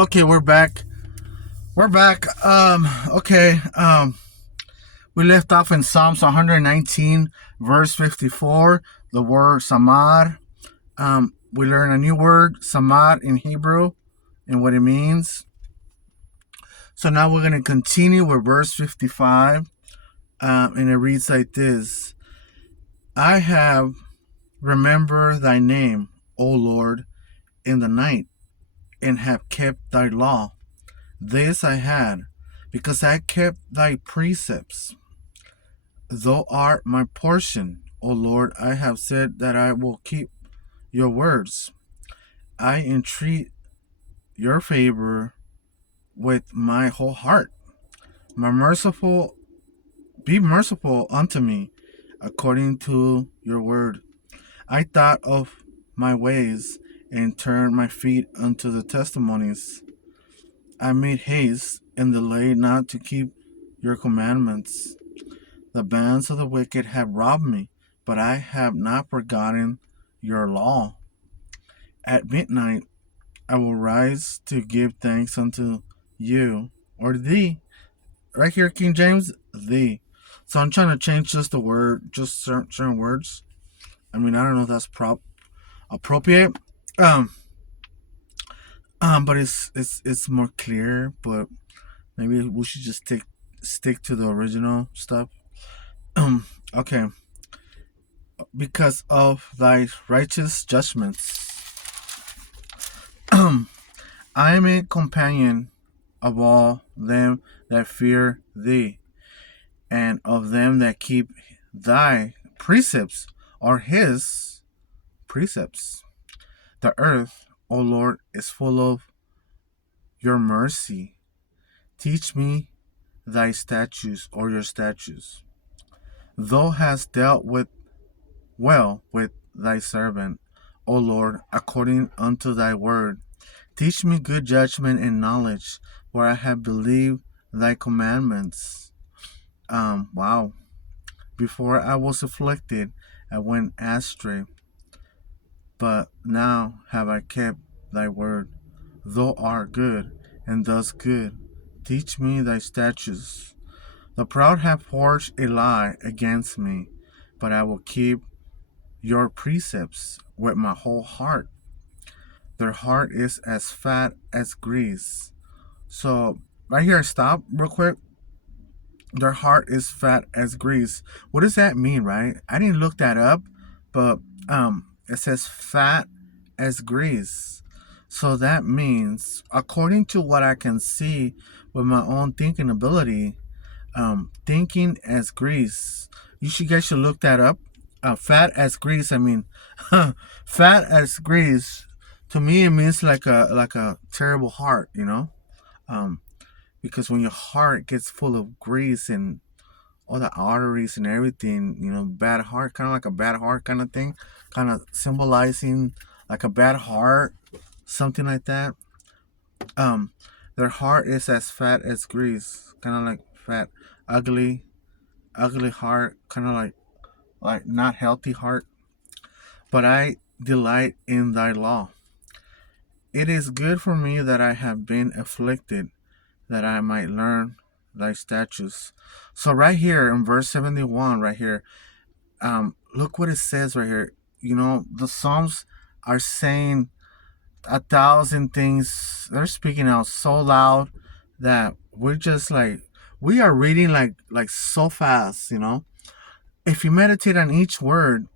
Okay, we're back. We're back. Okay. We left off in Psalms 119, verse 54. The word samar. We learn a new word, samar, in Hebrew, and what it means. So now we're going to continue with verse 55, and it reads like this: I have remembered thy name, O Lord, in the night, and have kept thy law. This I had, because I kept thy precepts. Thou art my portion, O Lord. I have said that I will keep your words. I entreat your favor with my whole heart. My merciful, be merciful unto me, according to your word. I thought of my ways and turned my feet unto the testimonies. I made haste and delayed not to keep your commandments. The bands of the wicked have robbed me, but I have not forgotten your law. At midnight I will rise to give thanks unto you, or thee. Right here, King James, thee. So I'm trying to change just the word, just certain words. I mean, I don't know if that's appropriate. Um, but it's more clear. But maybe we should just stick to the original stuff. Okay. Because of thy righteous judgments, I am a companion of all them that fear thee, and of them that keep thy precepts, or his precepts. The earth, O Lord, is full of your mercy. Teach me thy statutes, or your statutes. Thou hast dealt well with thy servant, O Lord, according unto thy word. Teach me good judgment and knowledge, for I have believed thy commandments. Wow. Before I was afflicted, I went astray, but now have I kept thy word. Thou art good, and does good. Teach me thy statutes. The proud have forged a lie against me, but I will keep your precepts with my whole heart. Their heart is as fat as grease. So, right here, stop real quick. Their heart is fat as grease. What does that mean, right? I didn't look that up, but it says fat as grease. So that means, according to what I can see with my own thinking ability, thinking as grease. Guys should look that up. Fat as grease. I mean, fat as grease. To me, it means like a terrible heart. Um, because when your heart gets full of grease and all the arteries and everything, bad heart, kind of like a bad heart kind of thing, kind of symbolizing like a bad heart, something like that. Um, their heart is as fat as grease, kind of like fat, ugly, ugly heart, kind of like not healthy heart. But I delight in thy law. It is good for me that I have been afflicted, that I might learn thy statutes. So right here in verse 71, right here, look what it says right here. The Psalms are saying 1,000 things. They're speaking out so loud that we're just like, we are reading like so fast. If you meditate on each word,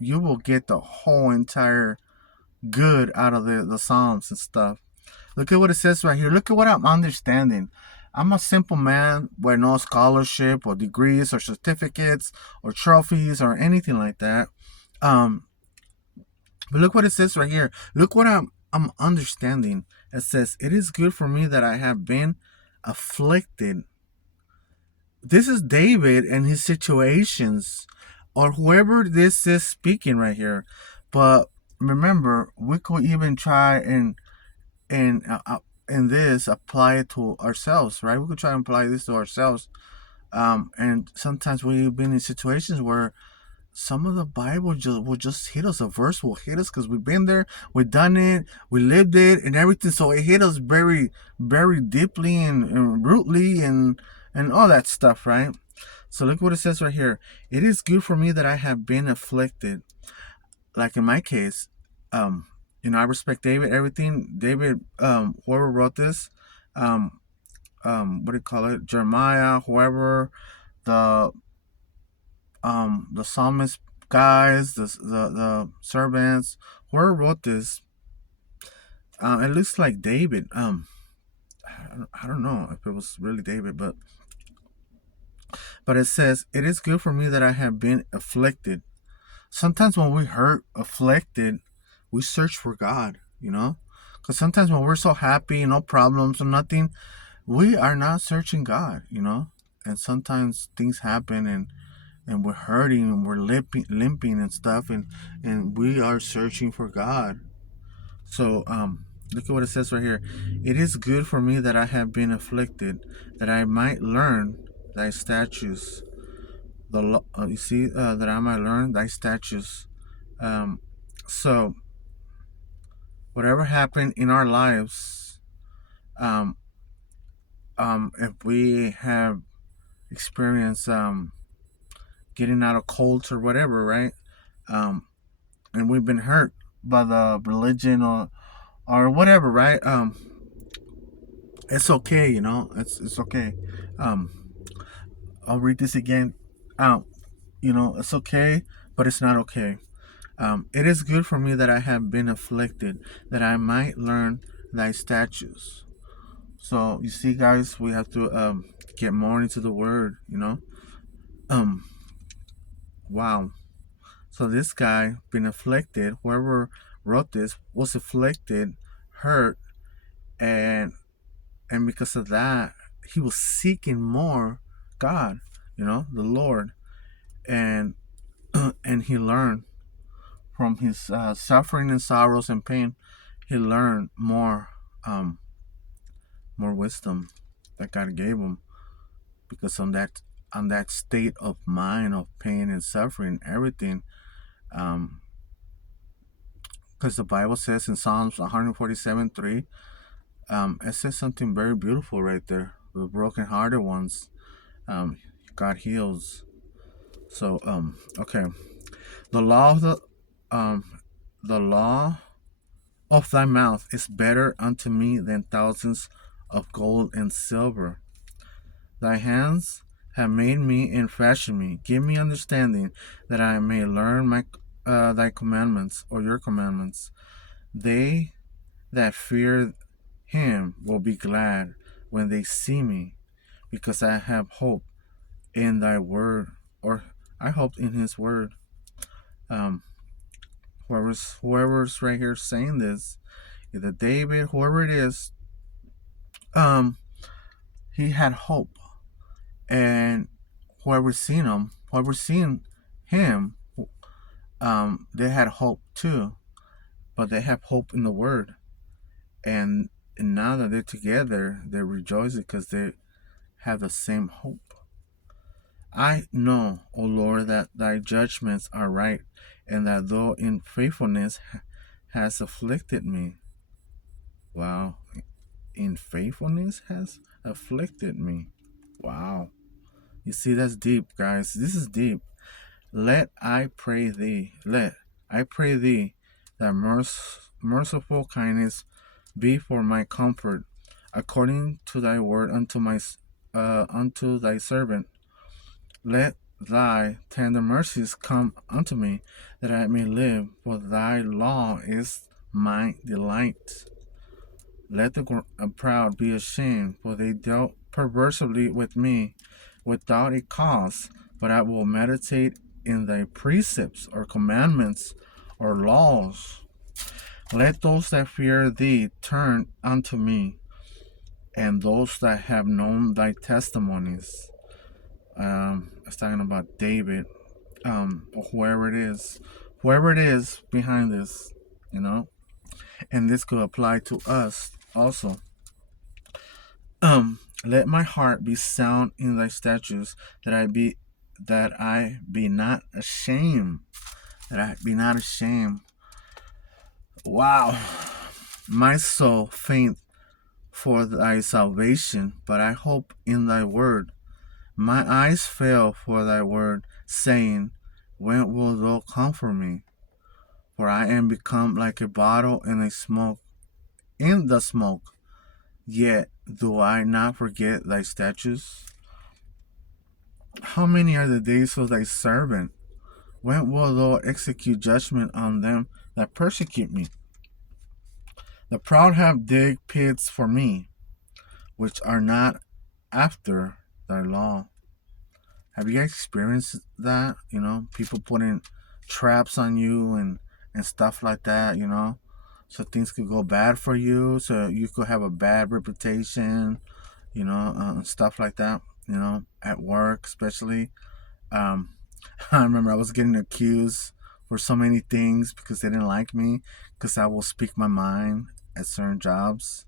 you will get the whole entire good out of the Psalms and stuff. Look at what it says right here. Look at what I'm understanding. I'm a simple man with no scholarship or degrees or certificates or trophies or anything like that. Um, but look what it says right here. Look what I'm understanding. It says, "It is good for me that I have been afflicted." This is David and his situations, or whoever this is speaking right here. But remember, we could even try and this apply it to ourselves, right? We could try and apply this to ourselves. And sometimes we've been in situations where some of the Bible just will just hit us. A verse will hit us because we've been there, we've done it, we lived it, and everything. So it hit us very, very deeply and rootly and all that stuff, right? So look what it says right here. It is good for me that I have been afflicted. Like in my case, um, I respect David. Everything David, whoever wrote this, um, what do you call it? Jeremiah, whoever, the the psalmist guys, the servants, whoever wrote this, it looks like David. I don't know if it was really David, but it says it is good for me that I have been afflicted. Sometimes when we hurt, afflicted, we search for God. Because sometimes when we're so happy, no problems or nothing, we are not searching God. And sometimes things happen and we're hurting and we're limping and stuff and we are searching for God. So look at what it says right here. It is good for me that I have been afflicted, that I might learn thy statutes. You see, that I might learn thy statutes. So whatever happened in our lives, um, if we have experienced getting out of cults or whatever, right? And we've been hurt by the religion or whatever, right? It's okay, it's okay. Um, I'll read this again. Um, it's okay, but it's not okay. It is good for me that I have been afflicted, that I might learn thy statutes. So you see, guys, we have to get more into the word. Um, wow. So this guy been afflicted. Whoever wrote this was afflicted, hurt, and because of that, he was seeking more God. The Lord, and and he learned from his suffering and sorrows and pain. He learned more wisdom that God gave him because on that state of mind of pain and suffering, everything. Um, because the Bible says in Psalms 147:3, it says something very beautiful right there. The brokenhearted ones, um, God heals. So, okay, the law of um, the law of thy mouth is better unto me than thousands of gold and silver. Thy hands have made me and fashioned me. Give me understanding that I may learn thy commandments or your commandments. They that fear him will be glad when they see me, because I have hope in thy word, or I hope in his word. Um, whoever's right here saying this, either David, whoever it is, um, he had hope, and whoever's seen him, they had hope too, but they have hope in the word, and now that they're together, they're rejoicing because they have the same hope. I know, O Lord, that thy judgments are right, and that thou in faithfulness has afflicted me. Wow. In faithfulness has afflicted me. Wow. You see, that's deep, guys. This is deep. Let I pray thee, that merciful kindness be for my comfort, according to thy word unto thy servant. Let thy tender mercies come unto me, that I may live, for thy law is my delight. Let the proud be ashamed, for they dealt perversely with me without a cause, but I will meditate in thy precepts or commandments or laws. Let those that fear thee turn unto me, and those that have known thy testimonies. It's talking about David, or whoever it is behind this, and this could apply to us also. Let my heart be sound in thy statutes, that that I be not ashamed. That I be not ashamed. Wow. My soul faint for thy salvation, but I hope in thy word. My eyes fail for thy word, saying, when will thou comfort me? For I am become like a bottle in the smoke. Yet do I not forget thy statutes? How many are the days of thy servant? When will thou execute judgment on them that persecute me? The proud have digged pits for me, which are not after thy law. Have you guys experienced that? People putting traps on you and stuff like that, so things could go bad for you, so you could have a bad reputation, and stuff like that, at work especially. Um, I remember I was getting accused for so many things because they didn't like me because I will speak my mind at certain jobs.